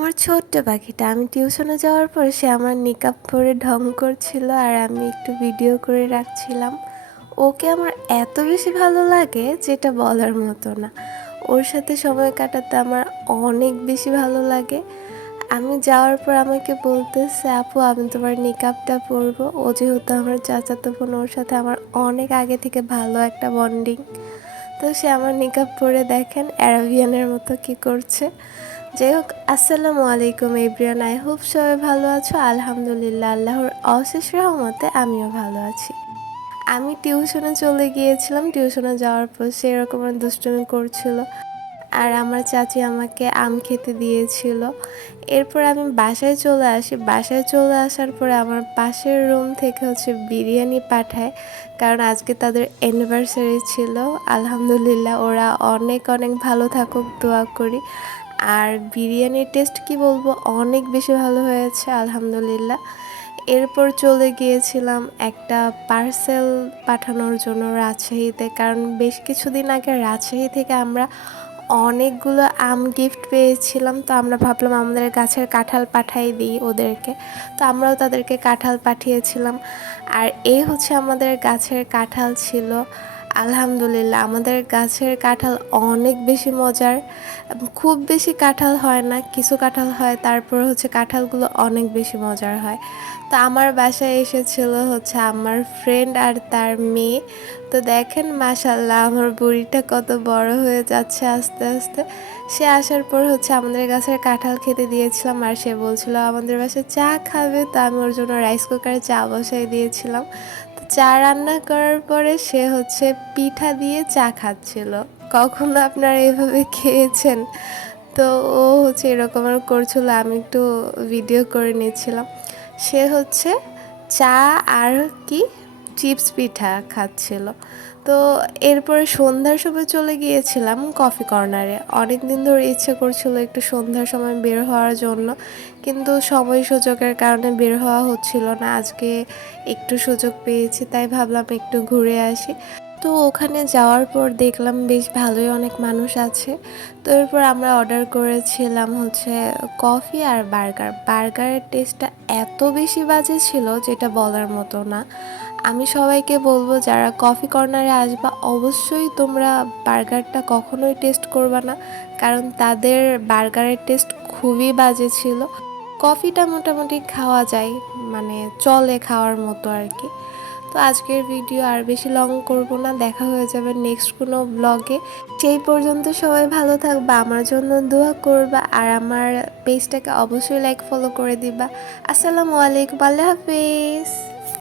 আমার ছোট্ট পাখিটা, আমি টিউশনে যাওয়ার পর সে আমার নিকাপ পরে ঢং করছিল আর আমি একটু ভিডিও করে রাখছিলাম। ওকে আমার এত বেশি ভালো লাগে যেটা বলার মতো না। ওর সাথে সময় কাটাতে আমার অনেক বেশি ভালো লাগে। আমি যাওয়ার পর আমাকে বলতেছে, আপু, আমি তোমার নিকাপটা পরবো। ও যেহেতু আমার চাচাতো বোন, ওর সাথে আমার অনেক আগে থেকে ভালো একটা বন্ডিং তো সে আমার নিকাপ পরে দেখেন অ্যারাবিয়ানের মতো কি করছে। যাই হোক আসসালামু আলাইকুম এভরিয়ান আই হোপ সবাই ভালো আছো। আলহামদুলিল্লাহ, আল্লাহর অশেষ রহমতে আমিও ভালো আছি। আমি টিউশনে চলে গিয়েছিলাম। টিউশনে যাওয়ার পর সেরকম দুষ্টুমি করছিল। আর আমার চাচি আমাকে আম খেতে দিয়েছিল। এরপর আমি বাসায় চলে আসি। বাসায় চলে আসার পরে আমার পাশের রুম থেকে হচ্ছে বিরিয়ানি পাঠায়। কারণ আজকে তাদের অ্যানিভার্সারি ছিল। আলহামদুলিল্লাহ, ওরা অনেক অনেক ভালো থাকুক, দোয়া করি। আর বিরিয়ানির টেস্ট কি বলব? অনেক বেশি ভালো হয়েছে, আলহামদুলিল্লাহ। এরপর চলে গিয়েছিলাম একটা পার্সেল পাঠানোর জন্য রাজশাহীতে, কারণ বেশ কিছুদিন আগে রাজশাহী থেকে আমরা অনেকগুলো আম গিফট পেয়েছিলাম। তো আমরা ভাবলাম আমাদের গাছের কাঁঠাল পাঠাই দিই ওদেরকে। তো আমরাও তাদেরকে কাঁঠাল পাঠিয়েছিলাম। আর এই হচ্ছে আমাদের গাছের কাঁঠাল ছিল। আলহামদুলিল্লাহ, আমাদের গাছের কাঁঠাল অনেক বেশি মজার। খুব বেশি কাঁঠাল হয় না, কিছু কাঁঠাল হয়, তারপর হচ্ছে কাঁঠালগুলো অনেক বেশি মজার হয়। তো আমার বাসায় এসেছিল হচ্ছে আমার ফ্রেন্ড আর তার মেয়ে। তো দেখেন মাসাল্লাহ আমার বুড়িটা কত বড় হয়ে যাচ্ছে আস্তে আস্তে। সে আসার পর হচ্ছে আমাদের গাছের কাঁঠাল খেতে দিয়েছিলাম আর সে বলছিল, আমাদের বাসায় চা খাবে। তো আমি ওর জন্য রাইস কুকারে চা বসাই দিয়েছিলাম। চা রান্না করার পরে সে হচ্ছে পিঠা দিয়ে চা খাচ্ছিল। কখনো আপনারা এভাবে খেয়েছেন? তো ও হচ্ছে এরকম করছিল, আমি একটু ভিডিও করে নিয়েছিলাম সে হচ্ছে চা আর কি চিপস পিঠা খাচ্ছিল। তো এরপরে সন্ধ্যার সময় চলে গিয়েছিলাম কফি কর্নারে অনেক দিন ধরে ইচ্ছে করছিল একটু সন্ধ্যার সময় বের হওয়ার জন্য, কিন্তু সময় সুযোগের কারণে বের হওয়া হচ্ছিল না। আজকে একটু সুযোগ পেয়েছি, তাই ভাবলাম একটু ঘুরে আসি। তো ওখানে যাওয়ার পর দেখলাম বেশ ভালোই অনেক মানুষ আছে। তো এরপর আমরা অর্ডার করেছিলাম হচ্ছে কফি আর বার্গার বার্গারের টেস্টটা এত বেশি বাজে ছিল যেটা বলার মতো না। আমি সবাইকে বলব, যারা কফি কর্নারে আসবা, অবশ্যই তোমরা বার্গারটা কখনোই টেস্ট করবা না। কারণ তাদের বার্গারের টেস্ট খুবই বাজে ছিল। কফিটা মোটামুটি খাওয়া যায় মানে চলে খাওয়ার মতো আর কি। তো আজকের ভিডিও আর বেশি লং করব না, দেখা হয়ে যাবে নেক্সট কোনো ব্লগে সেই পর্যন্ত সবাই ভালো থাকবা, আমার জন্য দোয়া করবা, আর আমার পেজটাকে অবশ্যই লাইক ফলো করে দিবা। আসসালামু আলাইকুম, আল্লাহ হাফিজ।